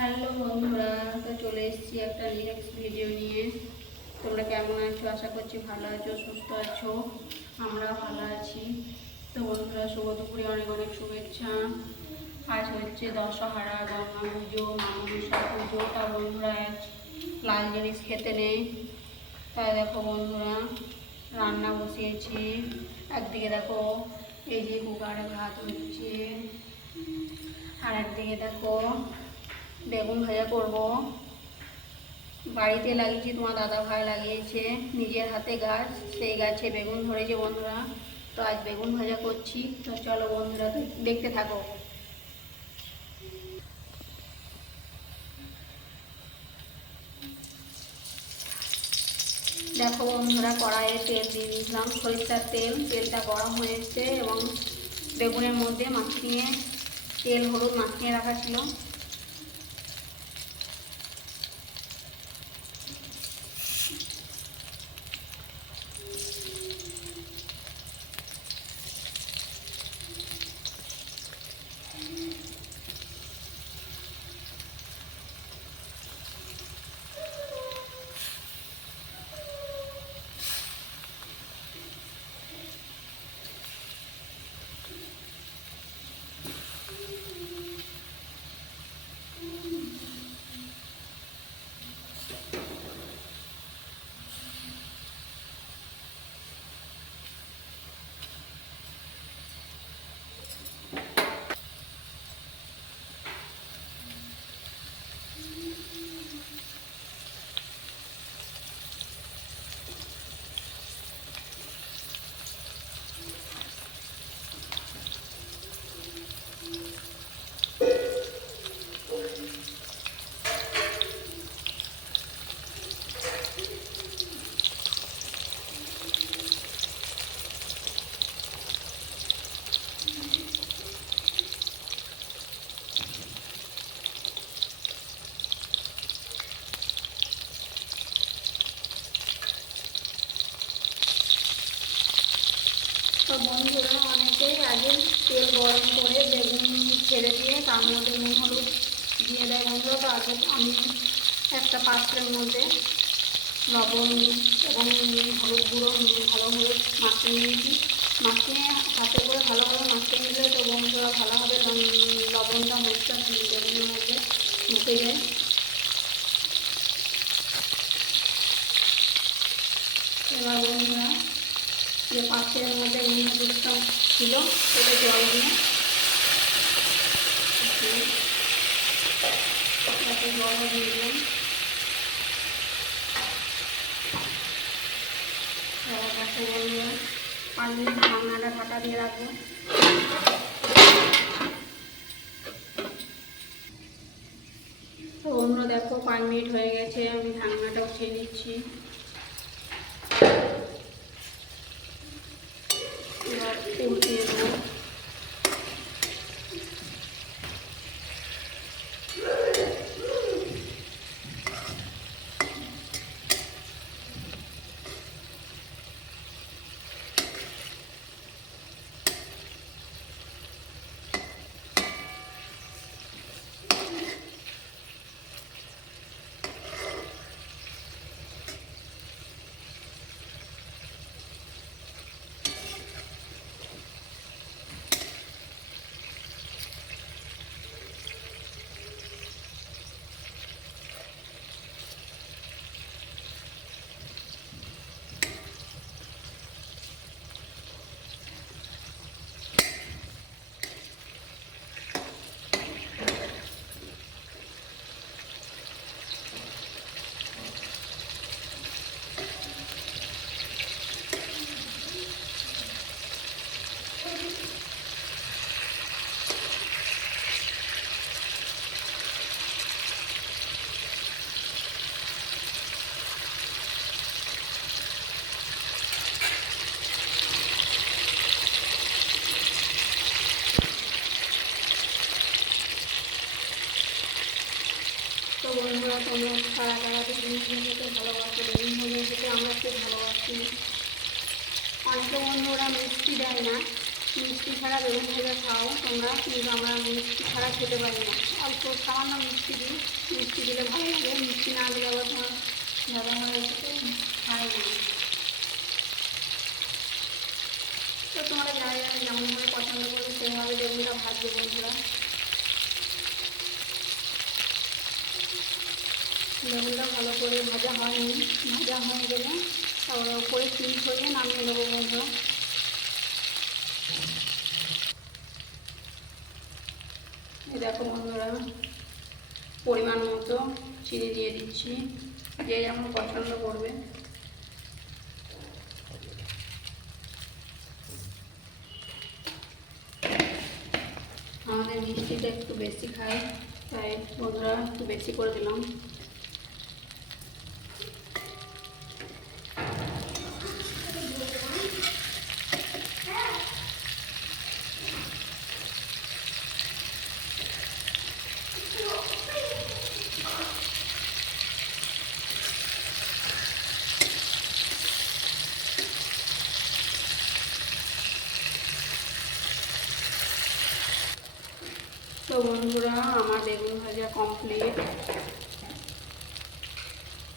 Hello বন্ধুরা। তো চলে এসেছি একটা নেক্সট ভিডিও নিয়ে। তোমরা কেমন আছো? আশা করছি ভালো আছো, সুস্থ আছো। আমরা ভালো আছি। তো বন্ধুরা, শুভ দুপুরে অনেক অনেক শুভেচ্ছা। আজ হচ্ছে দশহারা গঙ্গা পুজো মামনসা পুজো। তা বন্ধুরা, আজ লাল জিনিস খেতে নেই। তাই দেখো বন্ধুরা, রান্না বসিয়েছি। একদিকে দেখো এই যে কুকারে ভাত হচ্ছে। আর একদিকে দেখো বেগুন ভাজা করব। বাড়িতে লাগিয়েছি, তোমার দাদা ভাই লাগিয়েছে, নিজের হাতে গাছ, সেই গাছে বেগুন ধরেছে বন্ধুরা। তো আজ বেগুন ভাজা করছি, তো চলো বন্ধুরা দেখতে থাকো। দেখো বন্ধুরা, কড়াইয়ে তেল দিয়ে দিয়েছিলাম, সরিষার তেল। তেলটা গরম হয়ে এসছে এবং বেগুনের মধ্যে মাখিয়ে, তেল হলুদ মাখিয়ে রাখা ছিল। তো বন্ধুরা, অনেকেই আগে তেল গরম করে বেগুন ছেড়ে দিয়ে তার মধ্যে নুন হলুদ দিয়ে দেয় বন্ধুরা। তো আগে আমি একটা পাত্রের মধ্যে লবণ এবং হলুদ গুঁড়ো ভালো ভালোভাবে মাখিয়ে নিয়েছি। মাখিয়ে হাতে করে ভালোভাবে মাখিয়ে নিলে তো বন্ধুরা ভালোভাবে লবণ- লবণটা মুখটা বেগুনের মধ্যে ঢুকে যায় এবার বন্ধুরা পাত্রের মধ্যে নুন হলুদটা ছিল, সেটা জল দিয়ে। তাতে জল দিয়ে পাঁচ মিনিট ঢাকনাটা ঢাকা দিয়ে রাখব। তো অন্য দেখো, পাঁচ মিনিট হয়ে গেছে, আমি ঢাকনাটা উঠিয়ে নিচ্ছি এবার উল্টিয়ে দেবো তো বন্ধুরা তোমরা কারা কারাতে জিনিস খেতে ভালোবাসো খেতে আমরা খুব ভালোবাসি। অনেকে বন্ধুরা মিষ্টি দেয় না। মিষ্টি ছাড়া বেগুন ভাজা খাও তোমরা, কিন্তু আমরা মিষ্টি ছাড়া খেতে পারি না। অল্প সামান্য মিষ্টি দিই। মিষ্টি দিলে ভালো লাগে, মিষ্টি না দিলে আবার তোমার দাদা খাই না। তো তোমরা যারা যারা যেমনভাবে পছন্দ করবে, সেভাবে বেগুনটা ভাজবে বন্ধুরা। বেগুনটা ভালো করে ভাজা হয়নি। ভাজা হয়ে গেলে তারপরে উপরে তিল ছড়িয়ে নামিয়ে দেবো বন্ধুরা দেখো বন্ধুরা, পরিমাণ মতো চিনি দিয়ে দিচ্ছি। যে যেমন পছন্দ করবে। আমাদের মিষ্টিটা একটু বেশি খায়, তাই বন্ধুরা একটু বেশি করে দিলাম। বন্ধুরা, আমার বেগুন ভাজা কমপ্লিট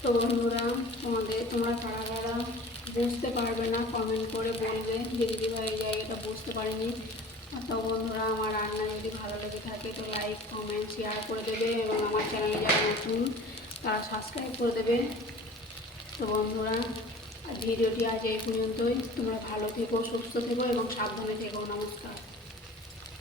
তো বন্ধুরা, তোমাদের, তোমরা কারা কারা বুঝতে পারবে না কমেন্ট করে বলবে। যে দিদিভাই এই জায়গাটা বুঝতে পারিনি। আর তো বন্ধুরা, আমার রান্না যদি ভালো লেগে থাকে, তো লাইক কমেন্ট শেয়ার করে দেবে এবং আমার চ্যানেলে যারা নতুন, তারা সাবস্ক্রাইব করে দেবে। তো বন্ধুরা ভিডিওটি আজ এই পর্যন্তই। তোমরা ভালো থেকো, সুস্থ থেকো এবং সাবধানে থেকো। নমস্কার।